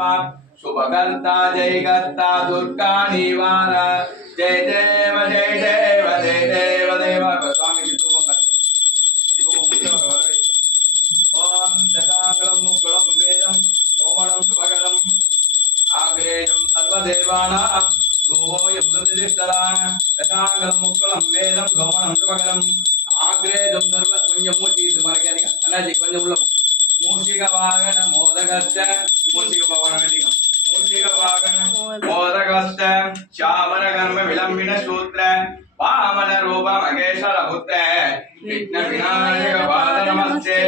शुभकर्ता जयकर्ता दुर्गा निवार जय देव जय देव जय देव देव स्वामी की ओम दशांगलम मुक्कलम वेदम सोमणम शुभकरम आग्रेयम सर्वदेवानां शुभोयम प्रतिष्ठला दशांगलम मुक्कलम वेदम सोमणम शुभकरम आग्रेयम सर्व கொஞ்சம் மூச்சு மறக்காதீங்க அண்ணாஜி கொஞ்சம் உள்ள मूषिक वाहन मोदकश्च मूषिक भवन वेदिकं मूषिक वाहन मोदकश्च श्यामन कर्म विलंबिन सूत्र वामन रूप महेश्वर पुत्र विघ्न विनायक पाद नमस्ते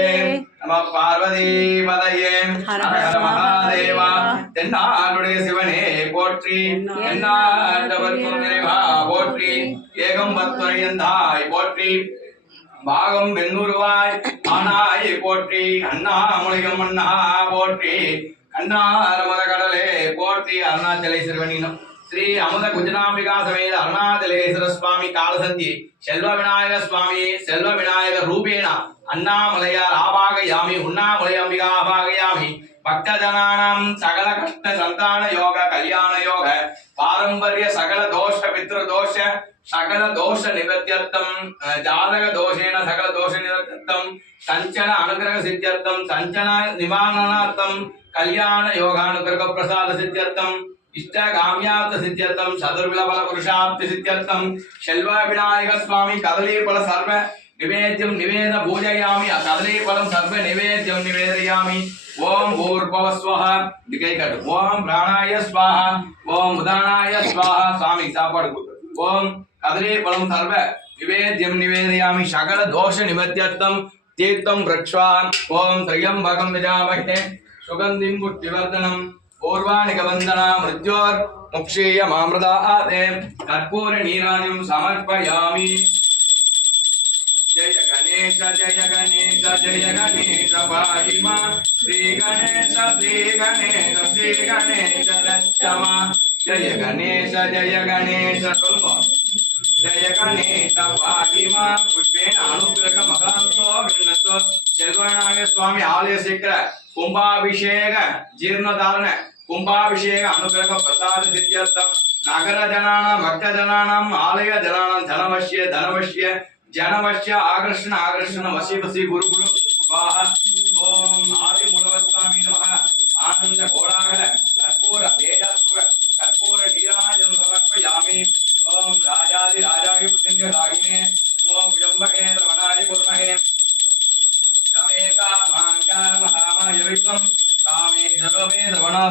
नमः पार्वती पदये हर हर महादेव தென்னாடுடைய சிவனே போற்றி எந்நாட்டவர்க்கும் இறைவா போற்றி ஏகம்பத்துரையந்தாய் போற்றி பாகம் வெண்ணுருவாய் ஆனாய் போற்றி அண்ணாமலையும் அண்ணா போற்றி அண்ணாரமத கடலே போற்றி அருணாச்சலேஸ்வரவனினம் ஸ்ரீ அமுத குஜனாம்பிகா சமேத அருணாச்சலேஸ்வர சுவாமி காலசந்தி செல்வ விநாயக சுவாமி செல்வ விநாயக ரூபேண அண்ணாமலையார் ஆபாகயாமி உண்ணாமலையம்பிகா ஆபாகயாமி பக்தஜனானாம் சகல கஷ்ட சந்தான யோக கல்யாண யோக பாரம்பரிய சகல தோஷ பித்ரு தோஷ सकल दोष निवृत्त्यर्थम जातक दोषेण सकल दोष निवृत्त्यर्थम संचन अनुग्रह सिद्ध्यर्थम संचन निवारणार्थम कल्याण योगानुग्रह प्रसाद सिद्ध्यर्थम इष्ट काम्यार्थ सिद्ध्यर्थम चतुर्विध फल पुरुषार्थ सिद्ध्यर्थम शैल्वा विनायक स्वामी कदली फल सर्व निवेद्यम निवेद पूजयामि कदली फलम सर्व निवेद्यम निवेदयामि ओम भूर्भुवस्वः दिगैकट ओम प्राणाय स्वाहा ओम उदानाय स्वाहा स्वामी सापड़ ओम कदली फलम सर्व निवेद्यम निवेदयामि सकल दोष निवृत्त्यर्थम तीर्थम वृक्ष्वा ओम त्र्यंबकं यजामहे सुगंधिं पुष्टिवर्धनम पूर्वाणिक वंदना मृत्योर मुक्षीय मामृताते कर्पूर नीराजं समर्पयामि जय गणेश जय गणेश जय गणेश पाहि मा श्री गणेश श्री गणेश श्री गणेश रक्षमा जय गणेश जय गणेश जय गणेश पाहि मा पुष्पेण अनुग्रह मकांतो गृह्णतो सेल्वनायक स्वामी आलय शीघ्र कुंभाभिषेक जीर्णधारण कुंभाभिषेक अनुग्रह प्रसाद सिद्ध्यर्थम नगर जनानां भक्त जनानां आलय जनानां धनवश्य जनवश्य आकर्षण आकर्षण वशी वशी गुरु गुरु स्वाहा ओम आदि मूलवस्वामी नमः आनंद घोड़ागण कर्पूर तेजस्व कर्पूर नीराजन समर्पयामि ओम राजादि राजाय पुण्य रागिने ओम विजंबके रमणाय कुर्महे तमेका मांका महामाय विष्णु कामे सर्वे रमणा